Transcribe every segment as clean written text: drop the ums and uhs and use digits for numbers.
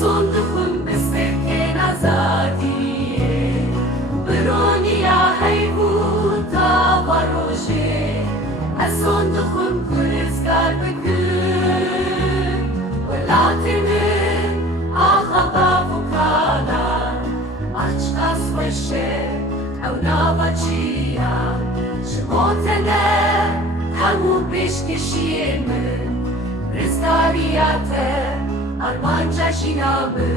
صندوق بسكن أزادية برونيا هيبوتا بروجي الصندوق كل سكار بكل ولا تمن أخذا فكانا أشخاص وشة أو نابتشيا شموتنا همو بيشكشين من رزقارياته Armanca şinamı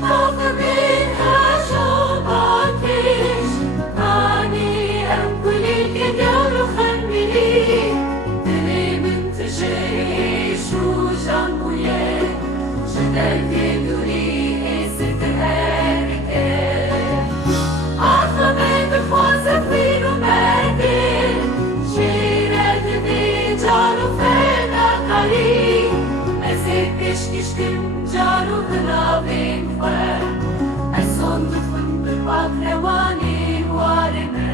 Kafamın haşo bakiş Nani emkulik ediyor khanmili Dilimin tışığı şu janbuye Şedevye duri esirtir herike Arkamın bir fazla kıyru merdin Şiiredi bir canı Kishkim jaru khnavin far Asond khun bir bakre wani warine